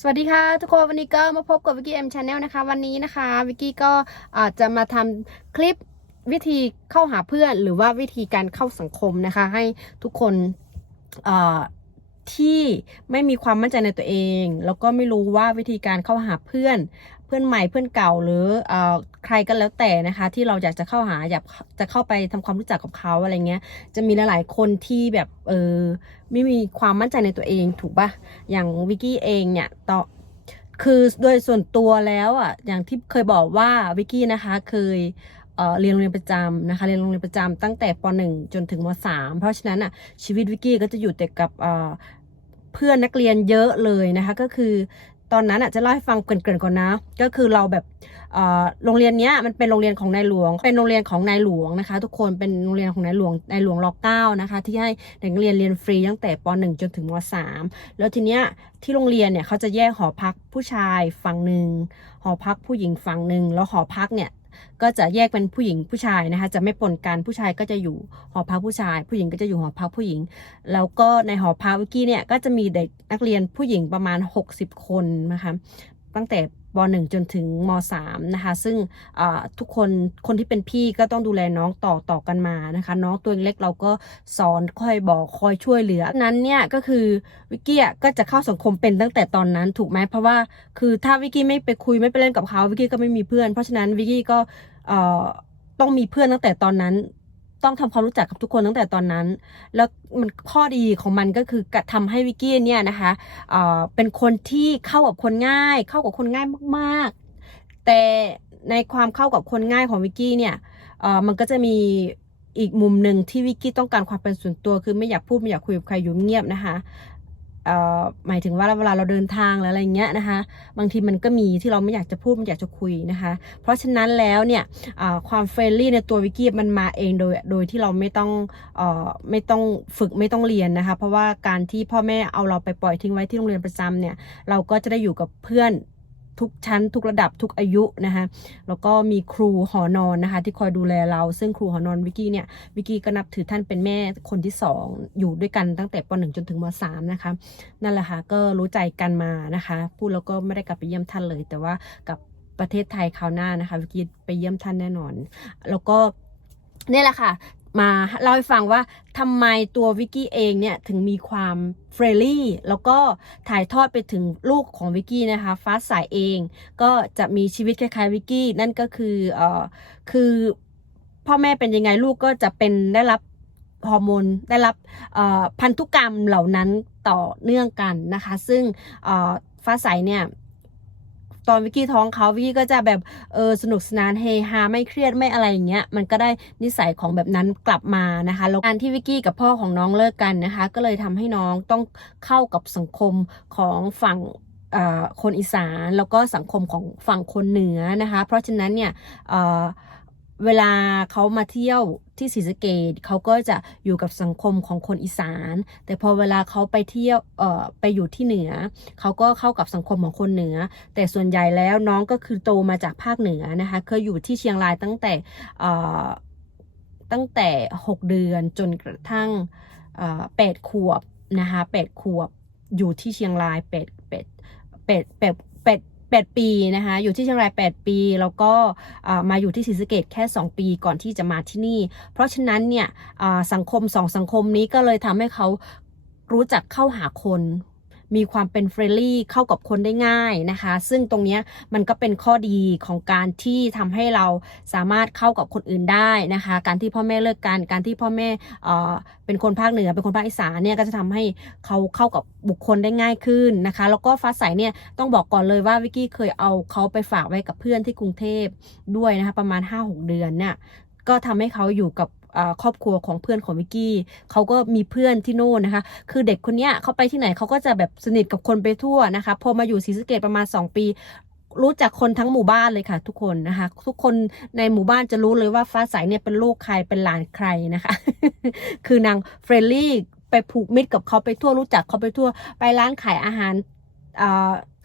สวัสดีค่ะทุกคนวันนี้ก็มาพบกับวิกกี้เอ็มชาแนลนะคะ วันนี้นะคะวิกกี้ก็จะมาทำคลิปวิธีเข้าหาเพื่อน หรือว่าวิธีการเข้าสังคมนะคะ ให้ทุกคนที่ไม่มีความมั่นใจในตัวเอง แล้วก็ไม่รู้ว่าวิธีการเข้าหาเพื่อน เพื่อนใหม่เพื่อนเก่าหรือเอ่อใครก็แล้วแต่นะคะ ที่เราอยากจะเข้าหาอยากจะเข้าไปทำความรู้จักกับเขาอะไรเงี้ย จะมีหลาย ๆ คนที่แบบเออไม่มีความมั่นใจในตัวเองถูกปะอย่างวิกกี้เองเนี่ยต่อคือโดยส่วนตัวแล้วอะอย่างที่เคยบอกว่าวิกกี้นะคะเคยเอ่อเรียนโรงเรียนประจำนะคะเรียนโรงเรียนประจำตั้งแต่ป .1 จนถึงม .3 เพราะฉะนั้นอะชีวิตวิกกี้ก็จะอยู่แต่กับเอ่อเพื่อนนักเรียนเยอะเลยนะคะ ก็คือ ตอนนั้นอะจะเล่าให้ฟังเกริ่นๆก่อนนะ ก็คือเราแบบโรงเรียนเนี้ยมันเป็นโรงเรียนของนายหลวง เป็นโรงเรียนของนายหลวงนะคะ ทุกคนเป็นโรงเรียนของนายหลวงนายหลวงรเก้านะคะ ที่ให้เด็กนักเรียนเรียนฟรีตั้งแต่ป .1 จนถึงม .3 แล้วทีเนี้ยที่โรงเรียนเนี่ยเขาจะแยกหอพักผู้ชายฝั่งหนึ่งหอพักผู้หญิงฝั่งหนึ่งแล้วหอพักเนี่ย ก็จะแยกเป็นผู้หญิงผู้ชายนะคะ จะไม่ปนกันผู้ชายก็จะอยู่หอพักผู้ชาย ผู้หญิงก็จะอยู่หอพักผู้หญิง แล้วก็ในหอพักวิกกี้เนี่ยก็จะมีเด็กนักเรียนผู้หญิงประมาณ 60 คนนะคะ ตั้งแต่ป .1 จนถึงม .3 นะคะ ซึ่งทุกคนคนที่เป็นพี่ก็ต้องดูแลน้องต่อต่อกันมานะคะ น้องตัวเล็กเราก็สอนคอยบอกคอยช่วยเหลือ นั้นเนี่ยก็คือวิกกี้ก็จะเข้าสังคมเป็นตั้งแต่ตอนนั้นถูกไหมเพราะว่าคือถ้าวิกกี้ไม่ไปคุยไม่ไปเล่นกับเขาวิกกี้ก็ไม่มีเพื่อน เพราะฉะนั้นวิกกี้ก็ต้องมีเพื่อนตั้งแต่ตอนนั้น ต้องทำความรู้จักกับทุกคนตั้งแต่ตอนนั้น แล้วมันข้อดีของมันก็คือกระทำให้วิกกี้เนี่ยนะคะเอ่อเป็นคนที่เข้ากับคนง่าย เข้ากับคนง่ายมากๆ แต่ในความเข้ากับคนง่ายของวิกกี้เนี่ยเอ่อมันก็จะมีอีกมุมหนึ่งที่วิกกี้ต้องการความเป็นส่วนตัวคือไม่อยากพูดไม่อยากคุยกับใครอยู่เงียบนะคะ หมายถึงว่าเวลาเราเดินทางหรืออะไรเงี้ยนะคะ บางทีมันก็มีที่เราไม่อยากจะพูดไม่อยากจะคุยนะคะ เพราะฉะนั้นแล้วเนี่ยความเฟรนลี่ในตัววิกกี้มันมาเองโดยโดยที่เราไม่ต้องออไม่ต้องฝึกไม่ต้องเรียนนะคะ เพราะว่าการที่พ่อแม่เอาเราไปปล่อยทิ้งไว้ที่โรงเรียนประจำเนี่ยเราก็จะได้อยู่กับเพื่อน ทุกชั้นทุกระดับทุกอายุนะคะแล้วก็มีครูหอนอนนะคะ ที่คอยดูแลเรา ซึ่งครูหอนอนวิกกี้เนี่ยวิกกี้ก็นับถือท่านเป็นแม่คนที่สองอยู่ด้วยกันตั้งแต่ป .1 จนถึงม .3 นะคะนั่นแหละค่ะก็รู้ใจกันมานะคะ พูดแล้วก็ไม่ได้กลับไปเยี่ยมท่านเลย แต่ว่ากับประเทศไทยคราวหน้านะคะวิกกี้ไปเยี่ยมท่านแน่นอน แล้วก็นี่แหละค่ะ มาเล่าให้ฟังว่าทำไมตัววิกกี้เองเนี่ยถึงมีความเฟรลี่แล้วก็ถ่ายทอดไปถึงลูกของวิกกี้นะคะฟ้าใสเอง ก็จะมีชีวิตคล้ายๆวิกกี้นั่นก็คือเอ่อคือพ่อแม่เป็นยังไงลูกก็จะเป็นได้รับฮอร์โมนได้รับพันธุกรรมเหล่านั้นต่อเนื่องกันนะคะ ซึ่งฟ้าใสเนี่ย ตอนวิกกี้ท้องเขาวิกกี้ก็จะแบบเออสนุกสนานเฮฮาไม่เครียดไม่อะไรอย่างเงี้ยมันก็ได้นิสัยของแบบนั้นกลับมานะคะแล้วการที่วิกกี้กับพ่อของน้องเลิกกันนะคะ ก็เลยทำให้น้องต้องเข้ากับสังคมของฝั่งเอ่อคนอีสานแล้วก็สังคมของฝั่งคนเหนือนะคะ เพราะฉะนั้นเนี่ย เวลาเขามาเที่ยวที่ศรีสะเกดเขาก็จะอยู่กับสังคมของคนอีสาน แต่พอเวลาเขาไปเที่ยวเอ่อไปอยู่ที่เหนือ เขาก็เข้ากับสังคมของคนเหนือ แต่ส่วนใหญ่แล้วน้องก็คือโตมาจากภาคเหนือนะคะเคยอยู่ที่เชียงรายตั้งแต่เอ่อตั้งแต่ 6 เดือนจนกระทั่งเอ่อแปดขวบนะคะแปดขวบอยู่ที่เชียงรายแปดแปดแปดแปด แปดปีนะคะอยู่ที่เชียงราย 8 ปี แล้วก็มาอยู่ที่ศรีสะเกดแค่ 2 ปีก่อนที่จะมาที่นี่ เพราะฉะนั้นเนี่ยสังคมสองสังคมนี้ก็เลยทำให้เขารู้จักเข้าหาคน มีความเป็นเฟรนลี่เข้ากับคนได้ง่ายนะคะ ซึ่งตรงนี้มันก็เป็นข้อดีของการที่ทำให้เราสามารถเข้ากับคนอื่นได้นะคะ การที่พ่อแม่เลิกกัน การที่พ่อแม่เอ่อเป็นคนภาคเหนือ เป็นคนภาคอีสานเนี่ยก็จะทำให้เขาเข้ากับบุคคลได้ง่ายขึ้นนะคะ แล้วก็ฟ้าใสเนี่ยต้องบอกก่อนเลยว่าวิกกี้เคยเอาเขาไปฝากไว้กับเพื่อนที่กรุงเทพด้วยนะคะประมาณ 5-6 เดือนเนี่ยก็ทำให้เขาอยู่กับ ครอบครัวของเพื่อนของวิกกี้เขาก็มีเพื่อนที่โน่นนะคะ คือเด็กคนเนี้ยเขาไปที่ไหนเขาก็จะแบบสนิทกับคนไปทั่วนะคะพอมาอยู่ศรีสะเกดประมาณ 2 ปีรู้จักคนทั้งหมู่บ้านเลยค่ะ ทุกคนนะคะ ทุกคนในหมู่บ้านจะรู้เลยว่าฟ้าใสเนี่ยเป็นลูกใครเป็นหลานใครนะคะ คือนางเฟรนลี่ไปผูกมิตรกับเขาไปทั่วรู้จักเขาไปทั่ว ไปร้านขายอาหาร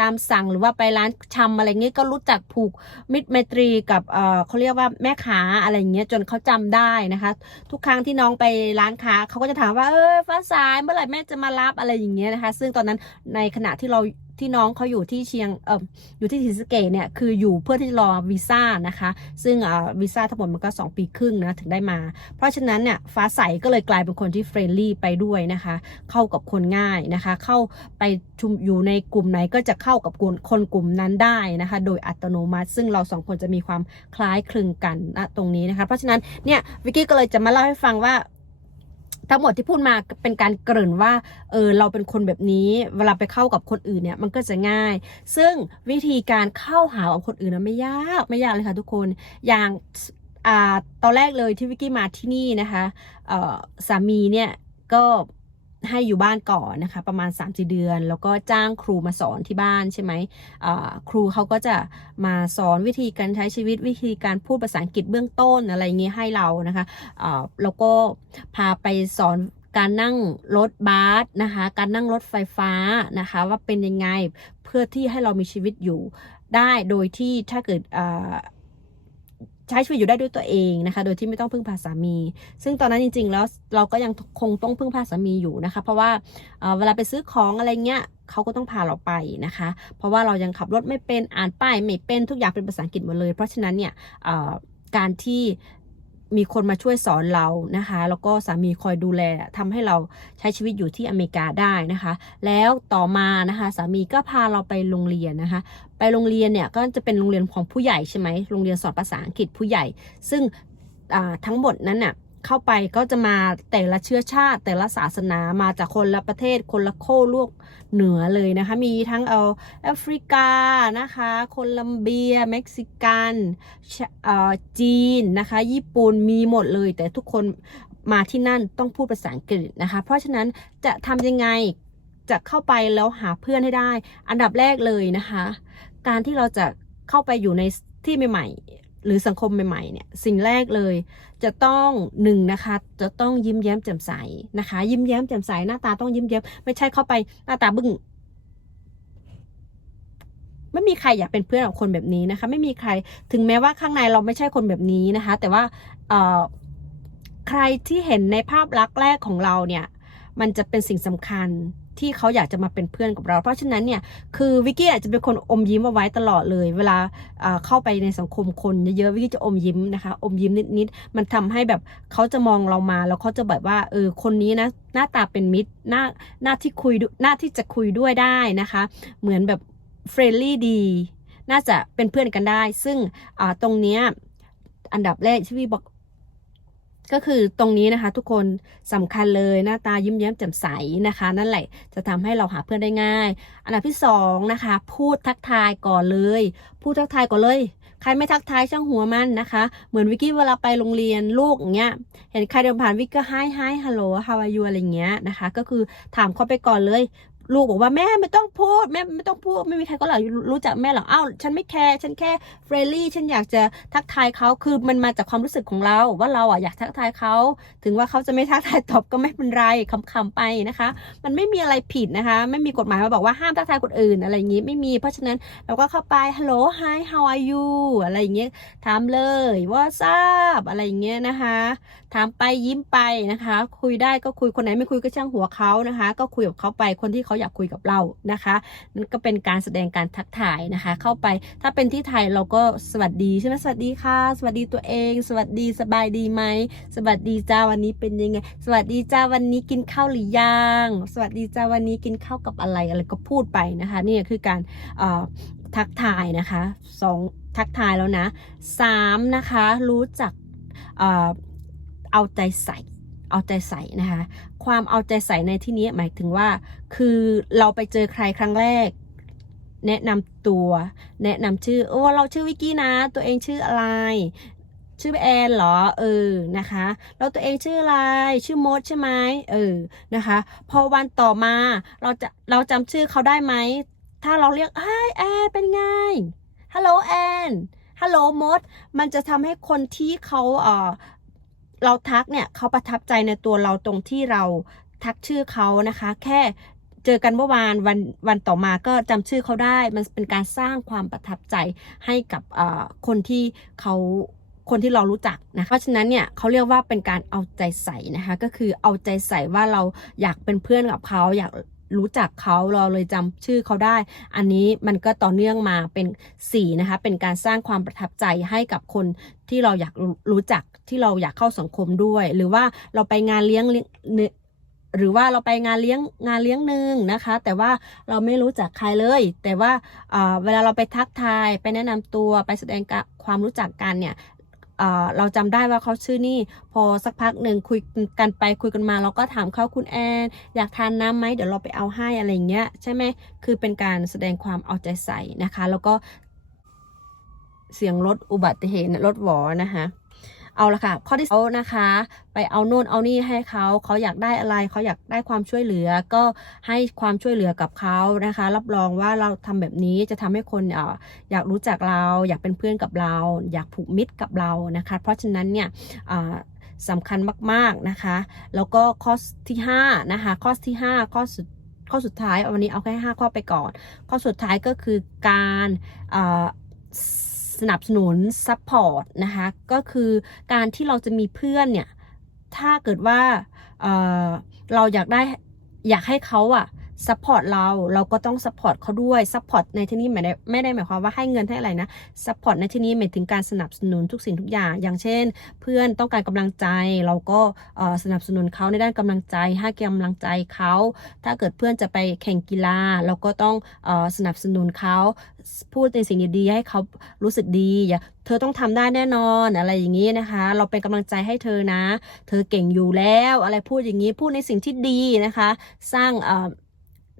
ตามสั่งหรือว่าไปร้านชำอะไรเงี้ยก็รู้จักผูกมิตรไมตรีกับเขาเรียกว่าแม่ค้าอะไรเงี้ยจนเขาจำได้นะคะ ทุกครั้งที่น้องไปร้านค้าเขาก็จะถามว่าเออฟ้าสายเมื่อไหร่แม่จะมารับอะไรอย่างเงี้ยนะคะ ซึ่งตอนนั้นในขณะที่เรา ที่น้องเขาอยู่ที่เชียงเอออยู่ที่ศรีสะเกษเนี่ยคืออยู่เพื่อที่จะรอวีซ่านะคะ ซึ่งอ่อวีซ่าทั้งหมดมันก็ 2 ปีครึ่งนะถึงได้มา เพราะฉะนั้นเนี่ยฟ้าใสก็เลยกลายเป็นคนที่เฟรนลี่ไปด้วยนะคะ เข้ากับคนง่ายนะคะ เข้าไปชุมอยู่ในกลุ่มไหนก็จะเข้ากับคนคนกลุ่มนั้นได้นะคะ โดยอัตโนมัติ ซึ่งเราสองคนจะมีความคล้ายคลึงกันนะตรงนี้นะคะ เพราะฉะนั้นเนี่ยวิกกี้ก็เลยจะมาเล่าให้ฟังว่า ทั้งหมดที่พูดมาเป็นการเกริ่นว่าเออเราเป็นคนแบบนี้ เวลาไปเข้ากับคนอื่นเนี่ยมันก็จะง่าย ซึ่งวิธีการเข้าหากับคนอื่นนะไม่ยากไม่ยากเลยค่ะทุกคนอย่างอ่าตอนแรกเลยที่วิกกี้มาที่นี่นะคะเออสามีเนี่ยก็ ให้อยู่บ้านก่อนนะคะ ประมาณ 3-4 เดือน แล้วก็จ้างครูมาสอนที่บ้านใช่ไหมครูเขาก็จะมาสอนวิธีการใช้ชีวิตวิธีการพูดภาษาอังกฤษเบื้องต้นอะไรเงี้ให้เรานะคะแล้วก็พาไปสอนการนั่งรถบัสนะคะ การนั่งรถไฟฟ้านะคะ ว่าเป็นยังไงเพื่อที่ให้เรามีชีวิตอยู่ได้โดยที่ถ้าเกิด ใช้ชีวิตอยู่ได้ด้วยตัวเองนะคะ โดยที่ไม่ต้องพึ่งพาสามี ซึ่งตอนนั้นจริง ๆ แล้วเราก็ยังคงต้องพึ่งพาสามีอยู่นะคะ เพราะว่าเอ่อเวลาไปซื้อของอะไรเงี้ยเขาก็ต้องพาเราไปนะคะ เพราะว่าเรายังขับรถไม่เป็นอ่านป้ายไม่เป็นทุกอย่างเป็นภาษาอังกฤษหมดเลย เพราะฉะนั้นเนี่ยการที่ มีคนมาช่วยสอนเรานะคะ แล้วก็สามีคอยดูแลทำให้เราใช้ชีวิตอยู่ที่อเมริกาได้นะคะ แล้วต่อมานะคะ สามีก็พาเราไปโรงเรียนนะคะ ไปโรงเรียนเนี่ยก็จะเป็นโรงเรียนของผู้ใหญ่ใช่ไหมโรงเรียนสอนภาษาอังกฤษผู้ใหญ่ ซึ่งทั้งหมดนั้นน่ะ เข้าไปก็จะมาแต่ละเชื้อชาติ แต่ละศาสนามาจากคนละประเทศคนละโคโลกเหนือเลยนะคะ มีทั้งเอาแอฟริกานะคะโคลัมเบีย เม็กซิกันเอ่อจีนนะคะ ญี่ปุ่นมีหมดเลย แต่ทุกคนมาที่นั่นต้องพูดภาษาอังกฤษนะคะ เพราะฉะนั้นจะทำยังไงจะเข้าไปแล้วหาเพื่อนให้ได้ อันดับแรกเลยนะคะ การที่เราจะเข้าไปอยู่ในที่ใหม่ หรือสังคมใหม่ๆเนี่ยสิ่งแรกเลย จะต้องหนึ่งนะคะ จะต้องยิ้มแย้มแจ่มใสนะคะ ยิ้มแย้มแจ่มใสหน้าตาต้องยิ้มแย้มไม่ใช่เข้าไปหน้าตาบึ้งไม่มีใครอยากเป็นเพื่อนกับคนแบบนี้นะคะ ไม่มีใครถึงแม้ว่าข้างในเราไม่ใช่คนแบบนี้นะคะ แต่ว่าเอ่อใครที่เห็นในภาพลักษณ์แรกของเราเนี่ย มันจะเป็นสิ่งสำคัญ ที่เขาอยากจะมาเป็นเพื่อนกับเรา เพราะฉะนั้นเนี่ยคือวิกกี้อาจจะเป็นคนอมยิ้มเอาไว้ตลอดเลย เวลาเข้าไปในสังคมคนเยอะๆวิกกี้จะอมยิ้มนะคะอมยิ้มนิดๆมันทำให้แบบเขาจะมองเรามาแล้วเขาจะแบบว่าเออคนนี้นะหน้าตาเป็นมิตรหน้าหน้าที่คุยหน้าที่จะคุยด้วยได้นะคะ เหมือนแบบเฟรนลี่ดี น่าจะเป็นเพื่อนกันได้ ซึ่งตรงเนี้ยอันดับแรกที่พี่บอก ก็คือตรงนี้นะคะทุกคนสำคัญเลยหน้าตายิ้มแย้มแจ่มใสนะคะ นั่นแหละจะทำให้เราหาเพื่อนได้ง่าย อันดับที่สองนะคะพูดทักทายก่อนเลย พูดทักทายก่อนเลย ใครไม่ทักทายช่างหัวมันนะคะ เหมือนวิกกี้เวลาไปโรงเรียนลูกอย่างเงี้ยเห็นใครเดินผ่านวิกก็ hi hi hello how are you อะไรเงี้ยนะคะ ก็คือถามเขาไปก่อนเลย ลูกบอกว่าแม่ไม่ต้องพูดแม่ไม่ต้องพูดไม่มีใครก็หรอกรู้จักแม่หรอกอ้าวฉันไม่แคร์ฉันแค่เฟรนลี่ฉันอยากจะทักทายเขาคือมันมาจากความรู้สึกของเรา ว่าเราอะอยากทักทายเขาถึงว่าเขาจะไม่ทักทายตอบก็ไม่เป็นไรคำๆไปนะคะ มันไม่มีอะไรผิดนะคะ ไม่มีกฎหมายมาบอกว่าห้ามทักทายคนอื่นอะไรอย่างงี้ไม่มีเพราะฉะนั้นเราก็เข้าไป hello hi how are you อะไรอย่างเงี้ยถามเลยว่าทราบอะไรอย่างเงี้ยนะคะถามไปยิ้มไปนะคะ คุยได้ก็คุยคนไหนไม่คุยก็ช่างหัวเขานะคะ ก็คุยกับเขาไปคนที่เขาอยากคุยกับเรานะคะนั่นก็เป็นการแสดงการทักทายนะคะ เข้าไปถ้าเป็นที่ไทยเราก็สวัสดีใช่ไหมสวัสดีค่ะ สวัสดีตัวเอง สวัสดีสบายดีไหมสวัสดีจ้าวันนี้เป็นยังไง สวัสดีจ้าวันนี้กินข้าวหรือยังสวัสดีจ้าวันนี้กินข้าวกับอะไรอะไรก็พูดไปนะคะนี่คือการทักทายนะคะสองทักทายแล้วนะสามนะคะรู้จักเอาใจใส่เอาใจใส่นะคะ ความเอาใจใส่ในที่นี้หมายถึงว่า คือเราไปเจอใครครั้งแรก แนะนำตัว แนะนำชื่อโอ้เราชื่อวิกกี้นะ ตัวเองชื่ออะไร ชื่อแอนเหรอ เออนะคะแล้วตัวเองชื่ออะไร ชื่อมดใช่ไหมเออนะคะ พอวันต่อมาเราจะเราจำชื่อเขาได้ไหมถ้าเราเรียกไอ้แอนเป็นไงฮัลโหลแอนฮัลโหลมด มันจะทำให้คนที่เขาเอ่อ เราทักเนี่ยเขาประทับใจในตัวเราตรงที่เราทักชื่อเขานะคะ แค่เจอกันเมื่อวานวันวันต่อมาก็จำชื่อเขาได้ มันเป็นการสร้างความประทับใจให้กับคนที่เขาคนที่เรารู้จักนะคะเพราะฉะนั้นเนี่ยเขาเรียกว่าเป็นการเอาใจใส่นะคะ ก็คือเอาใจใส่ว่าเราอยากเป็นเพื่อนกับเขาอยาก รู้จักเขาเราเลยจำชื่อเขาได้ อันนี้มันก็ต่อเนื่องมาเป็นสีนะคะ เป็นการสร้างความประทับใจให้กับคนที่เราอยากรู้จักที่เราอยากเข้าสังคมด้วย หรือว่าเราไปงานเลี้ยงหรือว่าเราไปงานเลี้ยงงานเลี้ยงหนึ่งนะคะ แต่ว่าเราไม่รู้จักใครเลย แต่ว่าเอ่อเวลาเราไปทักทายไปแนะนำตัวไปแสดงความรู้จักกันเนี่ย เราจำได้ว่าเขาชื่อนี่ พอสักพักหนึ่งคุยกันไปคุยกันมา เราก็ถามเขาคุณแอนอยากทานน้ำไหมเดี๋ยวเราไปเอาให้อะไรเงี้ยใช่ไหมคือเป็นการแสดงความเอาใจใส่นะคะ แล้วก็เสียงรถอุบัติเหตุรถหวอนะคะ เอาละค่ะ ข้อที่เขานะคะ ไปเอาโน่นเอานี่ให้เขาเขาอยากได้อะไรเขาอยากได้ความช่วยเหลือ ก็ให้ความช่วยเหลือกับเขานะคะ รับรองว่าเราทำแบบนี้จะทำให้คนออยากรู้จักเรา อยากเป็นเพื่อนกับเรา อยากผูกมิตรกับเรานะคะ เพราะฉะนั้นเนี่ยสำคัญมากๆนะคะ แล้วก็ข้อที่5นะคะข้อที่ 5 ข้อสุดข้อสุดท้ายวันนี้เอาแค่5ข้อไปก่อน ข้อสุดท้ายก็คือการ สนับสนุนซัพพอร์ตนะคะก็คือการที่เราจะมีเพื่อนเนี่ย ถ้าเกิดว่าเเราอยากได้อยากให้เขาอะ ซัพพอร์ตเราเราก็ต้องซัพพอร์ตเขาด้วยซัพพอร์ตในที่นี้ไม่ได้ไม่ได้หมายความว่าให้เงินให้อะไรนะซัพพอร์ตในที่นี้หมายถึงการสนับสนุนทุกสิ่งทุกอย่าง อย่างเช่น เพื่อนต้องการกำลังใจ เราก็สนับสนุนเขาในด้านกำลังใจ ให้กำลังใจเขา ถ้าเกิดเพื่อนจะไปแข่งกีฬา เราก็ต้องสนับสนุนเขาพูดในสิ่งดีๆให้เขารู้สึกดีอย่าเธอต้องทำได้แน่นอนอะไรอย่างนี้นะคะ เราเป็นกำลังใจให้เธอนะ เธอเก่งอยู่แล้ว อะไรพูดอย่างนี้พูดในสิ่งที่ดีนะคะ สร้างเอ่อ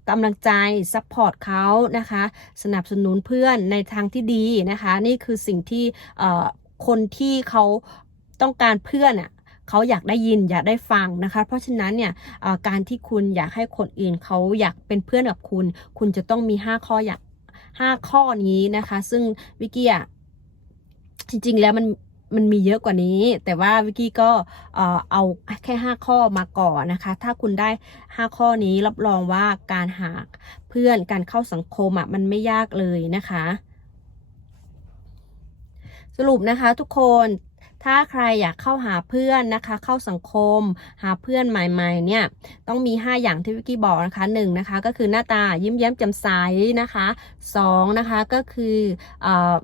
กำลังใจซัพพอร์ตเขานะคะ สนับสนุนเพื่อนในทางที่ดีนะคะ นี่คือสิ่งที่คนที่เขาต้องการเพื่อนอะเขาอยากได้ยินอยากได้ฟังนะคะ เพราะฉะนั้นเนี่ยการที่คุณอยากให้คนอื่นเขาอยากเป็นเพื่อนกับคุณ คุณจะต้องมี 5 ข้ออยาก5ข้อนี้นะคะ ซึ่งวิกกี้อะจริงๆแล้วมัน มันมีเยอะกว่านี้ แต่ว่าวิกกี้ก็เออเอาแค่ 5 ข้อมาก่อนนะคะ ถ้าคุณได้ 5 ข้อนี้รับรองว่าการหาเพื่อนการเข้าสังคมอะมันไม่ยากเลยนะคะ สรุปนะคะทุกคนถ้าใครอยากเข้าหาเพื่อนนะคะ เข้าสังคม หาเพื่อนใหม่ๆเนี่ยต้องมี 5 อย่างที่วิกกี้บอกนะคะ1นะคะก็คือหน้าตายิ้มแย้มแจ่มใสนะคะ2นะคะก็คือเออ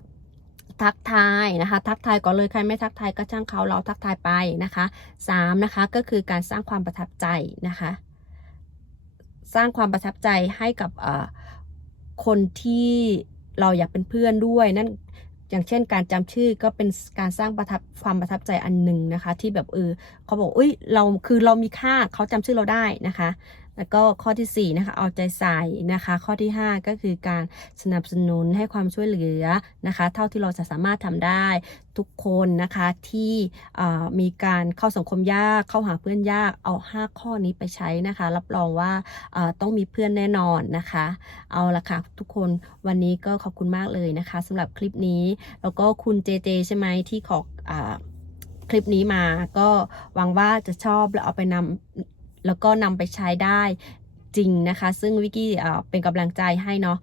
ทักทายนะคะ ทักทายก่อนเลยใครไม่ทักทายก็ช่างเขาเราทักทายไปนะคะ3นะคะก็คือการสร้างความประทับใจนะคะ สร้างความประทับใจให้กับคนที่เราอยากเป็นเพื่อนด้วย นั่นอย่างเช่นการจำชื่อก็เป็นการสร้างประทับความประทับใจอันหนึ่งนะคะ ที่แบบเออเขาบอกอุ้ยเราคือเรามีค่าเขาจำชื่อเราได้นะคะ แล้วก็ข้อที่4นะคะเอาใจใส่นะคะ ข้อที่ 5 ก็คือการสนับสนุนให้ความช่วยเหลือนะคะ เท่าที่เราจะสามารถทำได้ทุกคนนะคะที่มีการเข้าสังคมยากเข้าหาเพื่อนยากเอา 5 ข้อนี้ไปใช้นะคะ รับรองว่าต้องมีเพื่อนแน่นอนนะคะ เอาละค่ะทุกคนวันนี้ก็ขอบคุณมากเลยนะคะสำหรับคลิปนี้แล้วก็คุณเจเจใช่ไหมที่ขออคลิปนี้มาก็หวังว่าจะชอบแล้วเอาไปนำ แล้วก็นำไปใช้ได้จริงนะคะ ซึ่งวิกกี้เป็นกำลังใจให้เนาะ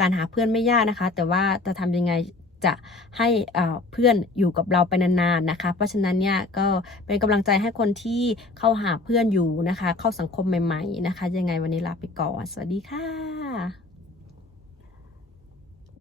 การหาเพื่อนไม่ยากนะคะ แต่ว่าจะทำยังไงจะให้เอ่อเพื่อนอยู่กับเราไปนานๆนะคะ เพราะฉะนั้นเนี่ยก็เป็นกำลังใจให้คนที่เข้าหาเพื่อนอยู่นะคะ เข้าสังคมใหม่ ๆ นะคะ ยังไงวันนี้ลาไปก่อน สวัสดีค่ะ